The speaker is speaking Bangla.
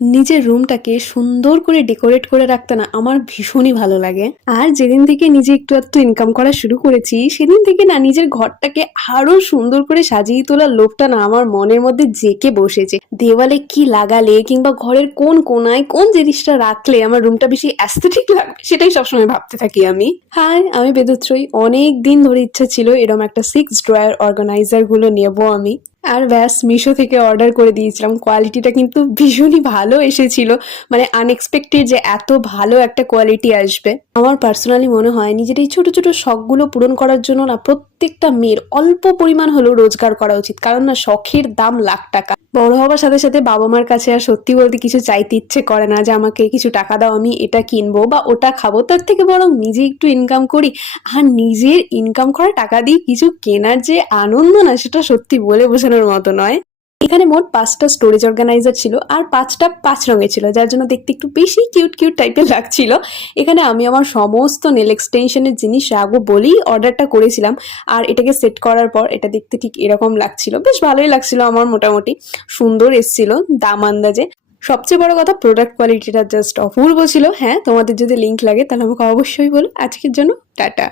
নিজের রুমটাকে সুন্দর করে ডেকোরেট করে রাখতে না আমার ভীষণই ভালো লাগে। আর যেদিন থেকে নিজে একটু একটু ইনকাম করা শুরু করেছি সেদিন থেকে না নিজের ঘরটাকে আরো সুন্দর করে সাজিয়ে তোলার লোভটা না আমার মনের মধ্যে জেঁকে বসেছে। দেওয়ালে কি লাগালে কিংবা ঘরের কোন কোনায় কোন জিনিসটা রাখলে আমার রুমটা বেশি অ্যাস্থেটিক লাগবে সেটাই সবসময় ভাবতে থাকি আমি। হাই, আমি বেদত্রয়ী। অনেক দিন ধরে ইচ্ছা ছিল এরকম একটা 6 ড্রয়ার অর্গানাইজার গুলো নেবো আমি। আর ব্যাস মিশো থেকে অর্ডার করে দিয়েছিলাম। কোয়ালিটিটা কিন্তু ভীষণই ভালো এসেছিল। মানে আনএক্সপেক্টেড যে এত ভালো একটা কোয়ালিটি আসবে। আমার পার্সোনালি মনে হয় নিজের এই ছোট ছোট শখগুলো পূরণ করার জন্য না প্রত্যেকটা মেয়ের অল্প পরিমাণ হলেও রোজগার করা উচিত। কারণ না শখের দাম লাখ টাকা। বড় হওয়ার সাথে সাথে বাবা মার কাছে আর সত্যি বলতে কিছু চাইতে ইচ্ছে করে না যে আমাকে কিছু টাকা দাও আমি এটা কিনবো বা ওটা খাবো। তার থেকে বরং নিজে একটু ইনকাম করি। আর নিজের ইনকাম করা টাকা দিয়ে কিছু কেনার যে আনন্দ না সেটা সত্যি বলে বোঝানোর মতো নয়। এখানে মোট 5টা স্টোরেজ অর্গানাইজার ছিল আর 5টা 5 রঙের ছিল, যার জন্য দেখতে একটু বেশি কিউট কিউট টাইপের লাগছিল। এখানে আমি আমার সমস্ত নেল এক্সটেনশনের জিনিস রাখবো বলেই অর্ডারটা করেছিলাম। আর এটাকে সেট করার পর এটা দেখতে ঠিক এরকম লাগছিল, বেশ ভালোই লাগছিল আমার, মোটামুটি সুন্দর এসছিল দাম আন্দাজে। সবচেয়ে বড় কথা প্রোডাক্ট কোয়ালিটিটা জাস্ট অপূর্ব ছিল। হ্যাঁ, তোমাদের যদি লিঙ্ক লাগে তাহলে আমাকে অবশ্যই বলো। আজকের জন্য টাটা।